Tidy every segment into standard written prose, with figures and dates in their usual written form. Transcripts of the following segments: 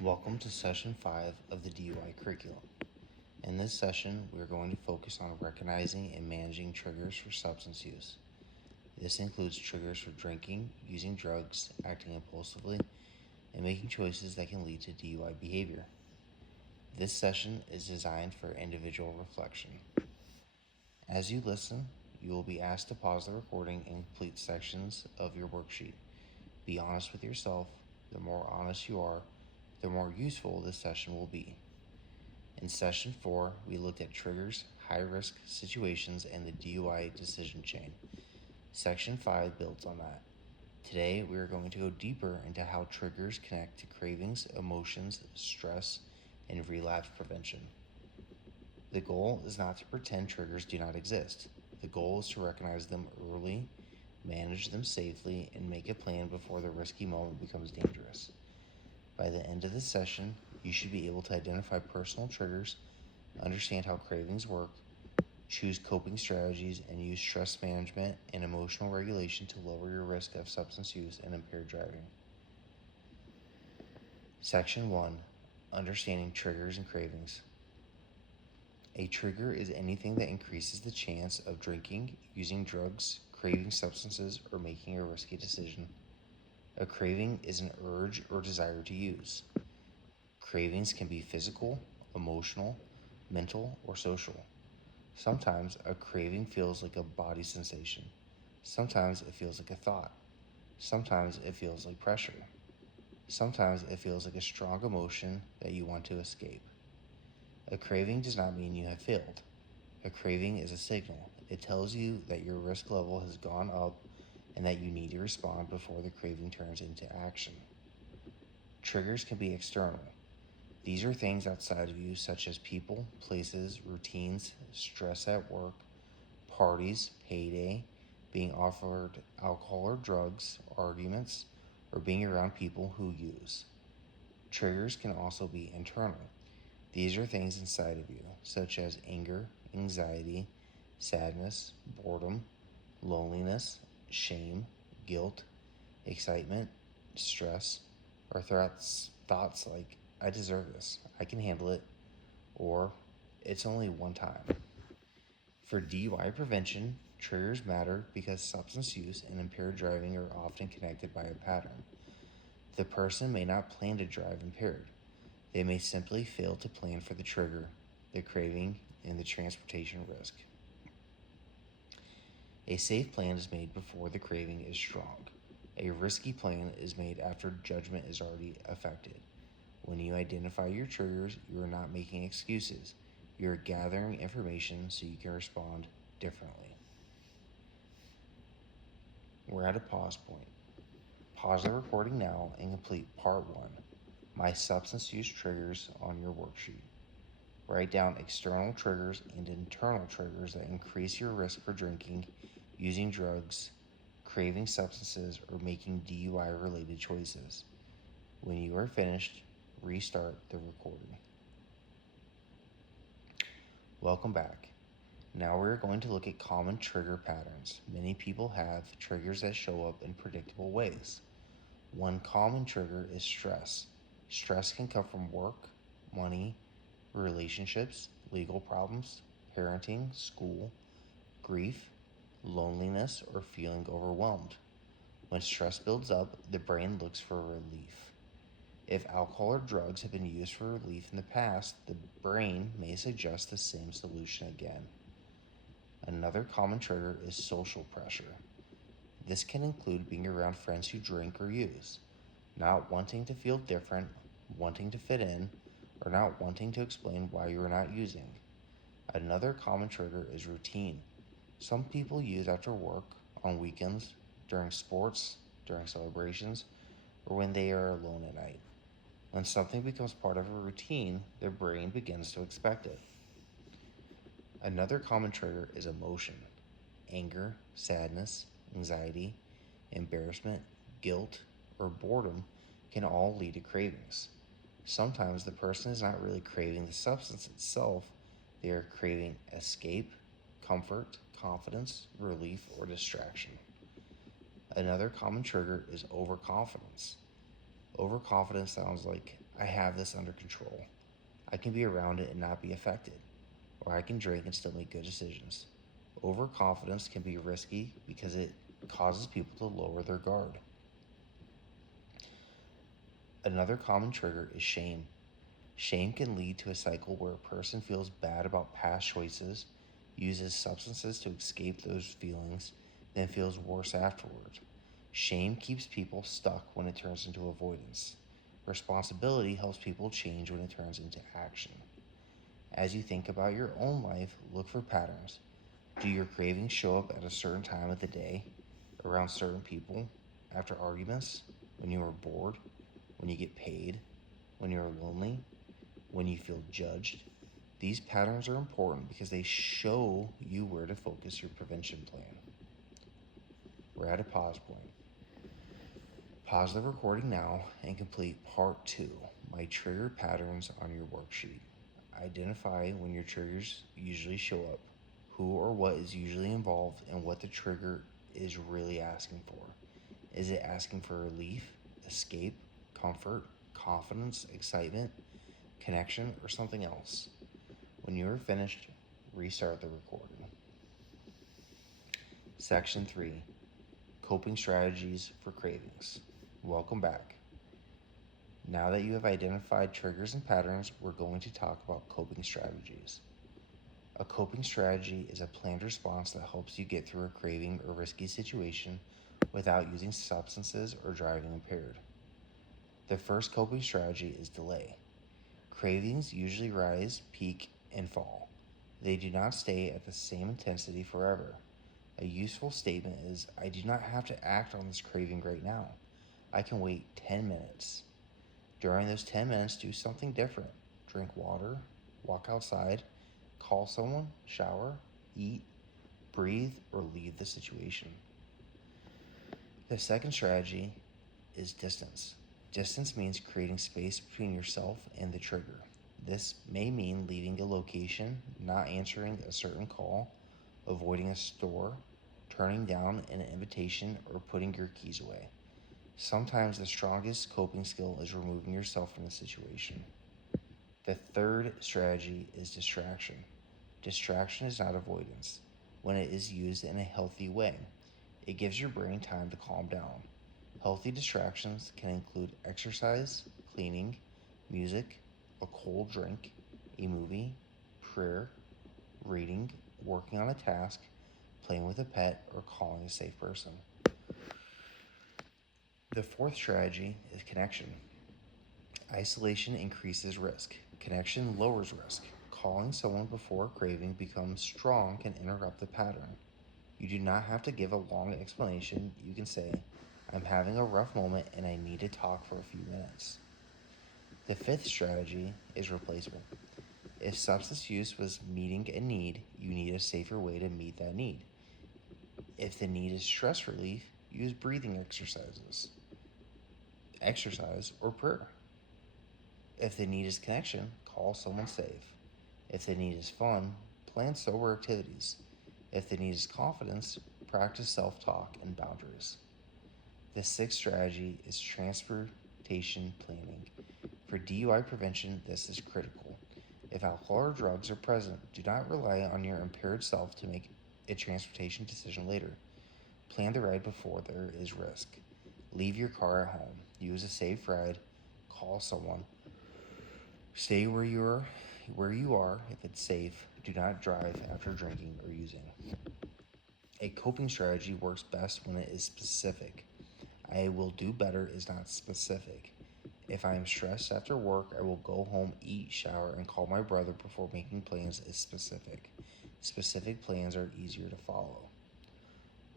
Welcome to Session 5 of the DUI curriculum. In this session, we are going to focus on recognizing and managing triggers for substance use. This includes triggers for drinking, using drugs, acting impulsively, and making choices that can lead to DUI behavior. This session is designed for individual reflection. As you listen, you will be asked to pause the recording and complete sections of your worksheet. Be honest with yourself. The more honest you are, the more useful this session will be. In Session 4, we looked at triggers, high-risk situations, and the DUI decision chain. Section 5 builds on that. Today, we are going to go deeper into how triggers connect to cravings, emotions, stress, and relapse prevention. The goal is not to pretend triggers do not exist. The goal is to recognize them early, manage them safely, and make a plan before the risky moment becomes dangerous. By the end of this session, you should be able to identify personal triggers, understand how cravings work, choose coping strategies, and use stress management and emotional regulation to lower your risk of substance use and impaired driving. Section 1, Understanding Triggers and Cravings. A trigger is anything that increases the chance of drinking, using drugs, craving substances, or making a risky decision. A craving is an urge or desire to use. Cravings can be physical, emotional, mental, or social. Sometimes a craving feels like a body sensation. Sometimes it feels like a thought. Sometimes it feels like pressure. Sometimes it feels like a strong emotion that you want to escape. A craving does not mean you have failed. A craving is a signal. It tells you that your risk level has gone up and that you need to respond before the craving turns into action. Triggers can be external. These are things outside of you, such as people, places, routines, stress at work, parties, payday, being offered alcohol or drugs, arguments, or being around people who use. Triggers can also be internal. These are things inside of you, such as anger, anxiety, sadness, boredom, loneliness, shame, guilt, excitement, stress, or thoughts like, I deserve this, I can handle it, or it's only one time. For DUI prevention, triggers matter because substance use and impaired driving are often connected by a pattern. The person may not plan to drive impaired. They may simply fail to plan for the trigger, the craving, and the transportation risk. A safe plan is made before the craving is strong. A risky plan is made after judgment is already affected. When you identify your triggers, you are not making excuses. You are gathering information so you can respond differently. We're at a pause point. Pause the recording now and complete part 1, My Substance Use Triggers, on your worksheet. Write down external triggers and internal triggers that increase your risk for drinking, using drugs, craving substances, or making DUI-related choices. When you are finished, restart the recording. Welcome back. Now we're going to look at common trigger patterns. Many people have triggers that show up in predictable ways. One common trigger is stress. Stress can come from work, money, relationships, legal problems, parenting, school, grief, loneliness, or feeling overwhelmed. When stress builds up, the brain looks for relief. If alcohol or drugs have been used for relief in the past, the brain may suggest the same solution again. Another common trigger is social pressure. This can include being around friends who drink or use, not wanting to feel different, wanting to fit in, or not wanting to explain why you are not using. Another common trigger is routine. Some people use after work, on weekends, during sports, during celebrations, or when they are alone at night. When something becomes part of a routine, their brain begins to expect it. Another common trigger is emotion. Anger, sadness, anxiety, embarrassment, guilt, or boredom can all lead to cravings. Sometimes the person is not really craving the substance itself, they are craving escape, comfort, confidence, relief, or distraction. Another common trigger is overconfidence. Overconfidence sounds like I have this under control. I can be around it and not be affected. Or I can drink and still make good decisions. Overconfidence can be risky because it causes people to lower their guard. Another common trigger is shame. Shame can lead to a cycle where a person feels bad about past choices, uses substances to escape those feelings, then feels worse afterward. Shame keeps people stuck when it turns into avoidance. Responsibility helps people change when it turns into action. As you think about your own life, look for patterns. Do your cravings show up at a certain time of the day, around certain people, after arguments, when you are bored, when you get paid, when you are lonely, when you feel judged? These patterns are important because they show you where to focus your prevention plan. We're at a pause point. Pause the recording now and complete part 2, my trigger patterns on your worksheet. Identify when your triggers usually show up, who or what is usually involved, and what the trigger is really asking for. Is it asking for relief, escape, comfort, confidence, excitement, connection, or something else? When you are finished, restart the recording. Section 3, Coping Strategies for Cravings. Welcome back. Now that you have identified triggers and patterns, we're going to talk about coping strategies. A coping strategy is a planned response that helps you get through a craving or risky situation without using substances or driving impaired. The first coping strategy is delay. Cravings usually rise, peak, and fall. They do not stay at the same intensity forever. A useful statement is, I do not have to act on this craving right now. I can wait 10 minutes. During those 10 minutes, do something different. Drink water, walk outside, call someone, shower, eat, breathe, or leave the situation. The second strategy is distance. Distance means creating space between yourself and the trigger. This may mean leaving a location, not answering a certain call, avoiding a store, turning down an invitation, or putting your keys away. Sometimes the strongest coping skill is removing yourself from the situation. The third strategy is distraction. Distraction is not avoidance when it is used in a healthy way. It gives your brain time to calm down. Healthy distractions can include exercise, cleaning, music, a cold drink, a movie, prayer, reading, working on a task, playing with a pet, or calling a safe person. The fourth strategy is connection. Isolation increases risk. Connection lowers risk. Calling someone before a craving becomes strong can interrupt the pattern. You do not have to give a long explanation. You can say, I'm having a rough moment and I need to talk for a few minutes. The fifth strategy is replaceable. If substance use was meeting a need, you need a safer way to meet that need. If the need is stress relief, use breathing exercise, or prayer. If the need is connection, call someone safe. If the need is fun, plan sober activities. If the need is confidence, practice self-talk and boundaries. The sixth strategy is transportation planning. For DUI prevention, this is critical. If alcohol or drugs are present, do not rely on your impaired self to make a transportation decision later. Plan the ride before there is risk. Leave your car at home. Use a safe ride. Call someone. Stay where you are if it's safe. Do not drive after drinking or using. A coping strategy works best when it is specific. I will do better is not specific. If I am stressed after work, I will go home, eat, shower, and call my brother before making plans is specific. Specific plans are easier to follow.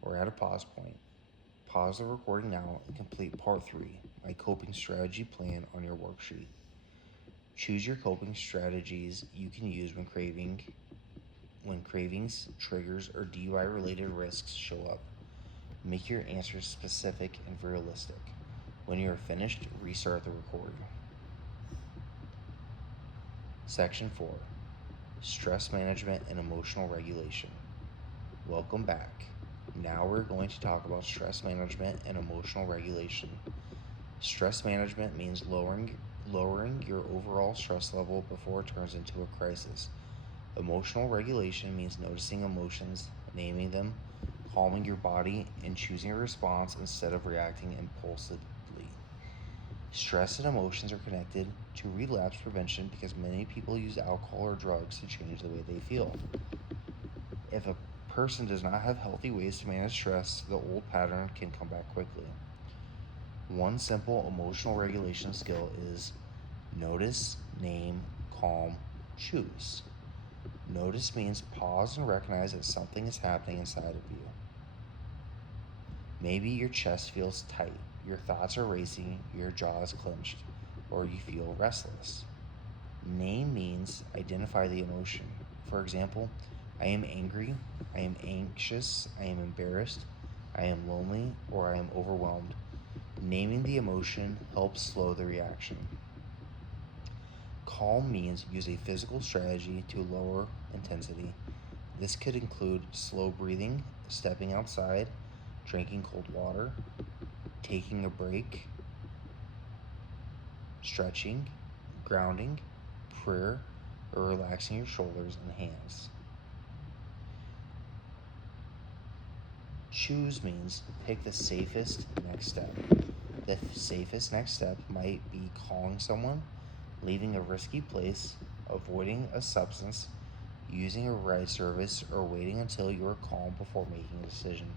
We're at a pause point. Pause the recording now and complete part 3, my coping strategy plan on your worksheet. Choose your coping strategies you can use when cravings, triggers, or DUI-related risks show up. Make your answers specific and realistic. When you are finished, restart the recording. Section 4, Stress Management and Emotional Regulation. Welcome back. Now we're going to talk about stress management and emotional regulation. Stress management means lowering lowering your overall stress level before it turns into a crisis. Emotional regulation means noticing emotions, naming them, calming your body, and choosing a response instead of reacting impulsively. Stress and emotions are connected to relapse prevention because many people use alcohol or drugs to change the way they feel. If a person does not have healthy ways to manage stress, the old pattern can come back quickly. One simple emotional regulation skill is notice, name, calm, choose. Notice means pause and recognize that something is happening inside of you. Maybe your chest feels tight, your thoughts are racing, your jaw is clenched, or you feel restless. Name means identify the emotion. For example, I am angry, I am anxious, I am embarrassed, I am lonely, or I am overwhelmed. Naming the emotion helps slow the reaction. Calm means use a physical strategy to lower intensity. This could include slow breathing, stepping outside, drinking cold water, taking a break, stretching, grounding, prayer, or relaxing your shoulders and hands. Choose means pick the safest next step. The safest next step might be calling someone, leaving a risky place, avoiding a substance, using a ride service, or waiting until you are calm before making a decision.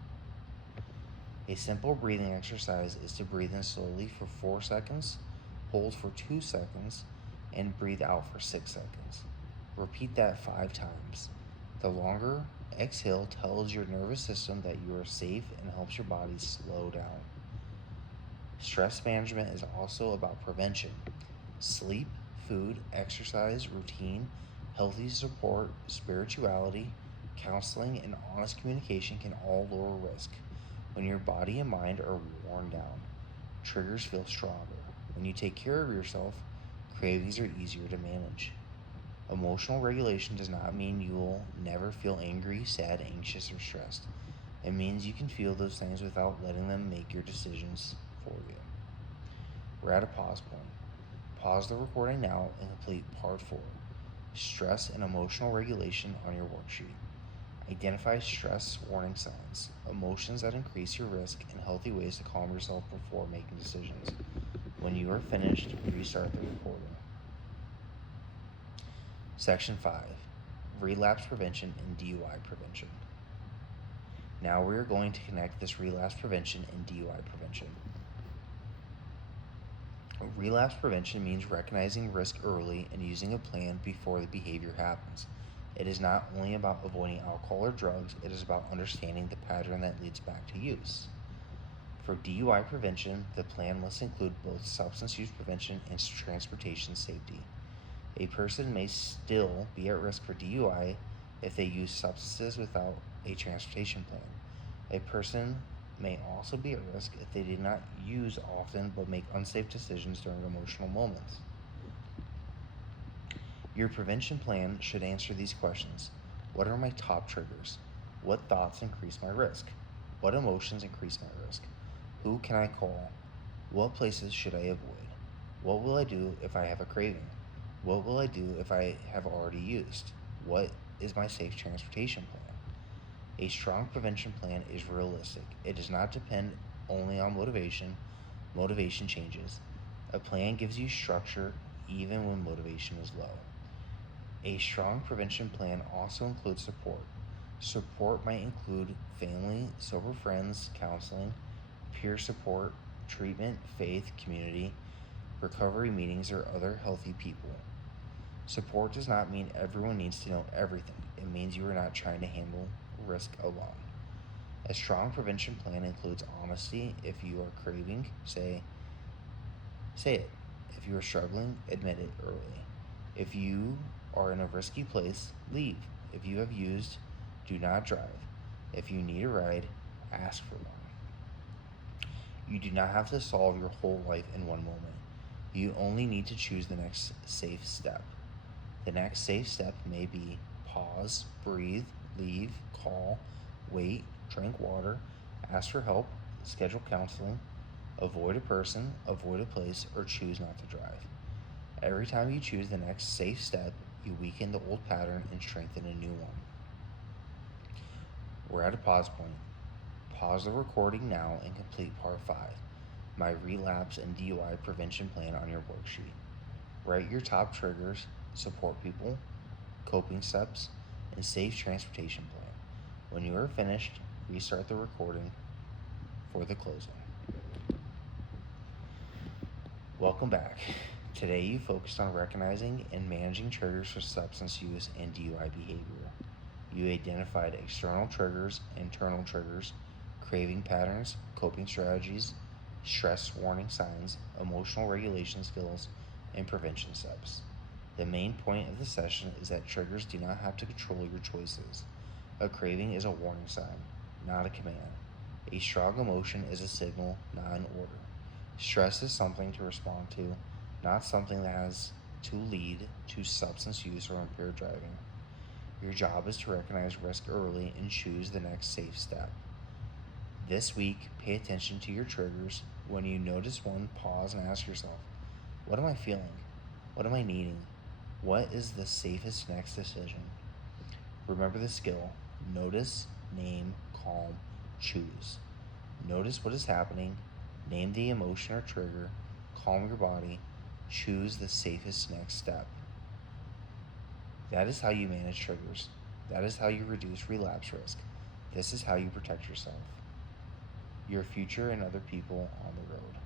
A simple breathing exercise is to breathe in slowly for 4 seconds, hold for 2 seconds, and breathe out for 6 seconds. Repeat that 5 times. The longer exhale tells your nervous system that you are safe and helps your body slow down. Stress management is also about prevention. Sleep, food, exercise, routine, healthy support, spirituality, counseling, and honest communication can all lower risk. When your body and mind are worn down, triggers feel stronger. When you take care of yourself, cravings are easier to manage. Emotional regulation does not mean you will never feel angry, sad, anxious, or stressed. It means you can feel those things without letting them make your decisions for you. We're at a pause point. Pause the recording now and complete part 4. Stress and emotional regulation on your worksheet. Identify stress warning signs, emotions that increase your risk, and healthy ways to calm yourself before making decisions. When you are finished, restart the recording. Section 5. Relapse prevention and DUI prevention. Now we are going to connect this relapse prevention and DUI prevention. Relapse prevention means recognizing risk early and using a plan before the behavior happens. It is not only about avoiding alcohol or drugs, it is about understanding the pattern that leads back to use. For DUI prevention, the plan must include both substance use prevention and transportation safety. A person may still be at risk for DUI if they use substances without a transportation plan. A person may also be at risk if they did not use often but make unsafe decisions during emotional moments. Your prevention plan should answer these questions. What are my top triggers? What thoughts increase my risk? What emotions increase my risk? Who can I call? What places should I avoid? What will I do if I have a craving? What will I do if I have already used? What is my safe transportation plan? A strong prevention plan is realistic. It does not depend only on motivation. Motivation changes. A plan gives you structure even when motivation is low. A strong prevention plan also includes support. Support might include family, sober friends, counseling, peer support, treatment, faith, community, recovery meetings, or other healthy people. Support does not mean everyone needs to know everything. It means you are not trying to handle risk alone. A strong prevention plan includes honesty. If you are craving, say it. If you are struggling, admit it early. If you are in a risky place, leave. If you have used, do not drive. If you need a ride, ask for one. You do not have to solve your whole life in one moment. You only need to choose the next safe step. The next safe step may be pause, breathe, leave, call, wait, drink water, ask for help, schedule counseling, avoid a person, avoid a place, or choose not to drive. Every time you choose the next safe step, you weaken the old pattern and strengthen a new one. We're at a pause point. Pause the recording now and complete part 5, my relapse and DUI prevention plan on your worksheet. Write your top triggers, support people, coping steps, and safe transportation plan. When you are finished, restart the recording for the closing. Welcome back. Today you focused on recognizing and managing triggers for substance use and DUI behavior. You identified external triggers, internal triggers, craving patterns, coping strategies, stress warning signs, emotional regulation skills, and prevention steps. The main point of the session is that triggers do not have to control your choices. A craving is a warning sign, not a command. A strong emotion is a signal, not an order. Stress is something to respond to, not something that has to lead to substance use or impaired driving. Your job is to recognize risk early and choose the next safe step. This week, pay attention to your triggers. When you notice one, pause and ask yourself, what am I feeling? What am I needing? What is the safest next decision? Remember the skill: notice, name, calm, choose. Notice what is happening, name the emotion or trigger, calm your body, choose the safest next step. That is how you manage triggers. That is how you reduce relapse risk. This is how you protect yourself, your future, and other people on the road.